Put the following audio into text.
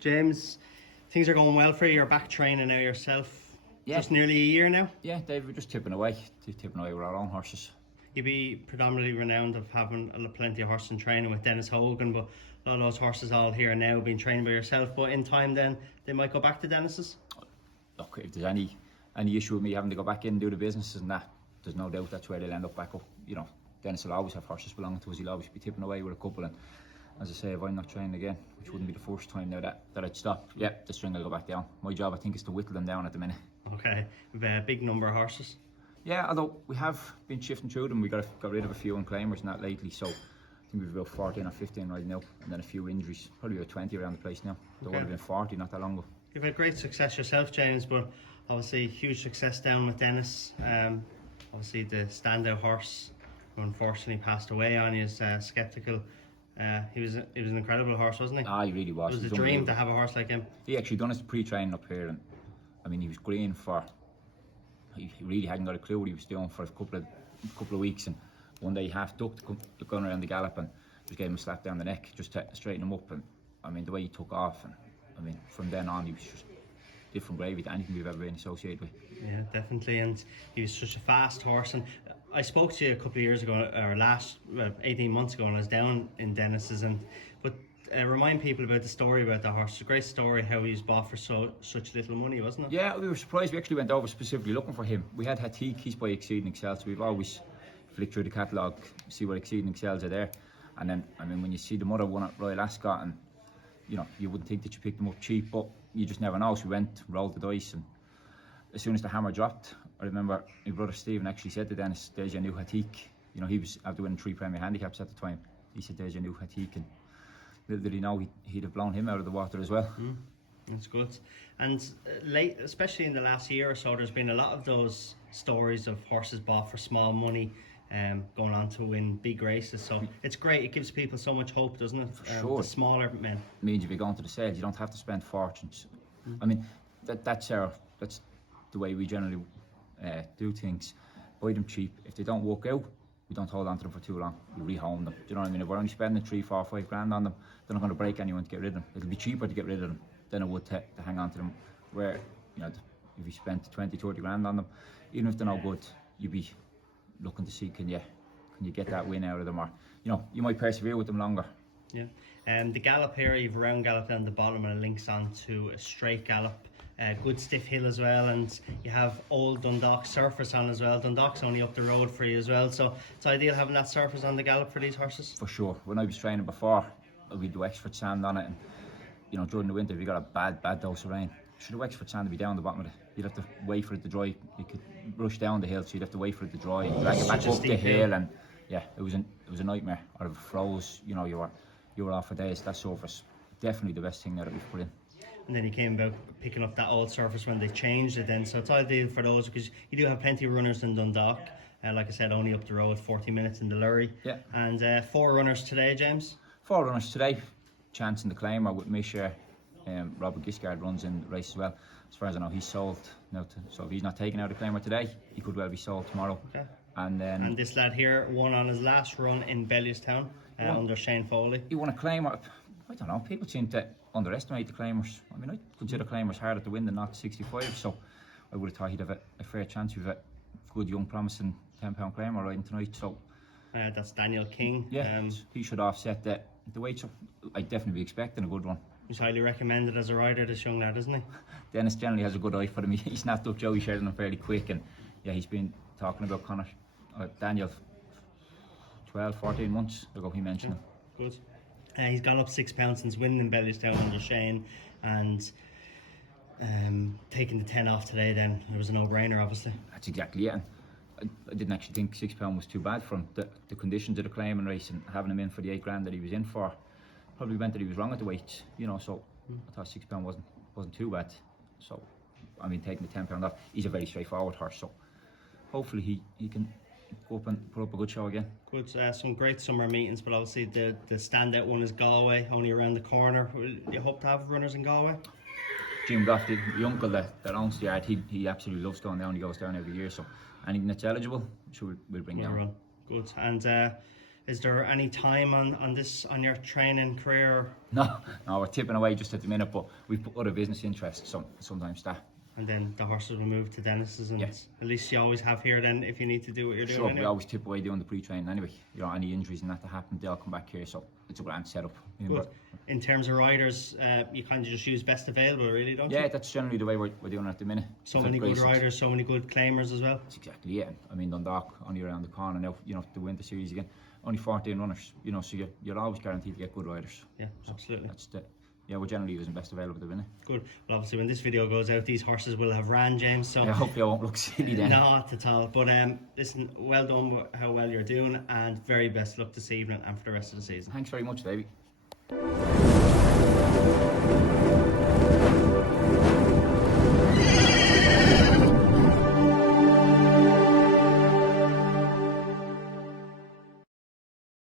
James, things are going well for you. You're back training now yourself. Yeah. Just nearly a year now. Yeah, Dave, we're just tipping away with our own horses. You'd be predominantly renowned of having plenty of horses in training with Dennis Hogan, but a lot of those horses all here now being trained by yourself. But in time, then they might go back to Dennis's. Look, if there's any issue with me having to go back in and do the businesses and that, there's no doubt that's where they'll end up back up. You know, Dennis will always have horses belonging to us. He'll always be tipping away with a couple. And as I say, if I'm not training again, which wouldn't be the first time now that I'd stop, yeah, the string will go back down. My job, I think, is to whittle them down at the minute. Okay, we've a big number of horses. Yeah, although we have been shifting through them. We got rid of a few unclaimers and that lately, so I think we've about 14 or 15 right now, and then a few injuries, probably about 20 around the place now. There would have been 40 not that long ago. You've had great success yourself, James, but obviously huge success down with Dennis. Obviously the standout horse who unfortunately passed away on you is Skeletal. He was an incredible horse, wasn't he? Ah, he really was. It was a dream to have a horse like him. He actually done his pre-training up here, and I mean, he was green for. He really hadn't got a clue what he was doing for a couple of weeks, and one day he half ducked going around the gallop and just gave him a slap down the neck just to straighten him up. And I mean, the way he took off, and I mean, from then on he was just different gravy to anything we've ever been associated with. Yeah, definitely, and he was such a fast horse. And I spoke to you a couple of years ago, or 18 months ago, and I was down in Dennis's, but remind people about the story about the horse. It's a great story how he was bought for such little money, wasn't it? Yeah, we were surprised. We actually went over specifically looking for him. We had Hatik, he's by Exceeding Excel, so we've always flicked through the catalogue, see what Exceeding Excels are there. And then, I mean, when you see the mother one at Royal Ascot, and you know, you wouldn't think that you picked them up cheap, but you just never know. So we went, rolled the dice, and as soon as the hammer dropped, I remember my brother Stephen actually said to Dennis, Deja knew Hatik. You know, he was after winning 3 Premier Handicaps at the time. He said Deja knew Hatik, and little did he know he'd have blown him out of the water as well. That's good. And late, especially in the last year or so, there's been a lot of those stories of horses bought for small money, going on to win big races. So it's great. It gives people so much hope, doesn't it? Sure. The smaller men. It means you'll be going to the sales. You don't have to spend fortunes. I mean, that's the way we generally do things. Buy them cheap. If they don't work out, we don't hold on to them for too long. We rehome them. Do you know what I mean? If we're only spending 3, 4, 5 grand on them, they're not going to break anyone to get rid of them. It'll be cheaper to get rid of them than it would to hang on to them. Where, you know, if you spent 20, 30 grand on them, even if they're no good, you'd be looking to see can you get that win out of them, or you know, you might persevere with them longer. Yeah. The gallop here, you've a round gallop down the bottom and it links on to a straight gallop. Good stiff hill as well, and you have old Dundalk surface on as well. Dundalk's only up the road for you as well, so it's ideal having that surface on the gallop for these horses. For sure. When I was training before, we'd do Wexford sand on it, and you know, during the winter, if you got a bad dose of rain, should the Wexford sand would be down the bottom of it. You'd have to wait for it to dry. You could rush down the hill, so you'd have to wait for it to dry and drag it back up the hill, and yeah, it was a nightmare. Or if it froze, you know, you were off for days. That surface, definitely the best thing that we've put in. And then he came about picking up that old surface when they changed it then, so it's ideal for those, because you do have plenty of runners in Dundalk. Like I said, only up the road, 40 minutes in the Lurry. Yeah. And 4 runners today, James? 4 runners today. Chance in the Claimer with Misha. Robert Giscard runs in the race as well. As far as I know, he's sold now. So if he's not taking out a Claimer today, he could well be sold tomorrow. Okay. And this lad here won on his last run in Bellewstown under Shane Foley. He won a Claimer. I don't know, people seem to underestimate the Claimers. I mean, I consider Claimers harder to win than not 65, so I would have thought he'd have a fair chance. We've a good young promising £10 Claimer riding tonight, so that's Daniel King. Yeah, he should offset the weight, so I'd definitely be expecting a good one. He's highly recommended as a rider, this young lad, isn't he? Dennis generally has a good eye for him. He snapped up Joey Sheridan fairly quick, and yeah, he's been talking about Daniel 12, 14 months ago, he mentioned him. Good. He's gone up 6 pounds since winning in Bellewstown under Shane, and taking the 10 off today, then it was a no-brainer, obviously. That's exactly it. And I didn't actually think £6 was too bad for him. The conditions of the claiming race and having him in for the 8 grand that he was in for probably meant that he was wrong at the weights, you know. So I thought £6 wasn't too bad. So I mean, taking the £10 off, he's a very straightforward horse. So hopefully he can go up and put up a good show again. Good, some great summer meetings, but obviously the standout one is Galway, only around the corner. You hope to have runners in Galway? Jim Goff, the uncle that owns the yard, he absolutely loves going down. He goes down every year, so anything that's eligible, sure we'll bring down. Run. Good. And Is there any time on this, on your training career? No, we're tipping away just at the minute, but we've put other business interests, sometimes that. And then the horses will move to Dennis's, and Yeah. at least you always have here then if you need to do what you're doing. Sure, Anyway. we always tip away doing the pre-training anyway. You know, any injuries and that happen, they'll come back here, so it's a grand setup. You know, Good. In terms of riders, you kind of just use best available, really, don't you? yeah, that's generally the way we're doing it at the minute. So We've many had good great success. riders, so many good claimers as well. That's exactly it. I mean, Dundalk only around the corner now. You know, the winter series again. Only 14 runners. You know, so you're always guaranteed to get good riders. Yeah, absolutely. That's the. Yeah, we're generally using best available at the minute. Good. Well, obviously, when this video goes out, these horses will have ran, James. So Yeah, hopefully I won't look silly then. not at all. But listen, well done with how well you're doing, and very best luck this evening and for the rest of the season. Thanks very much, Davey.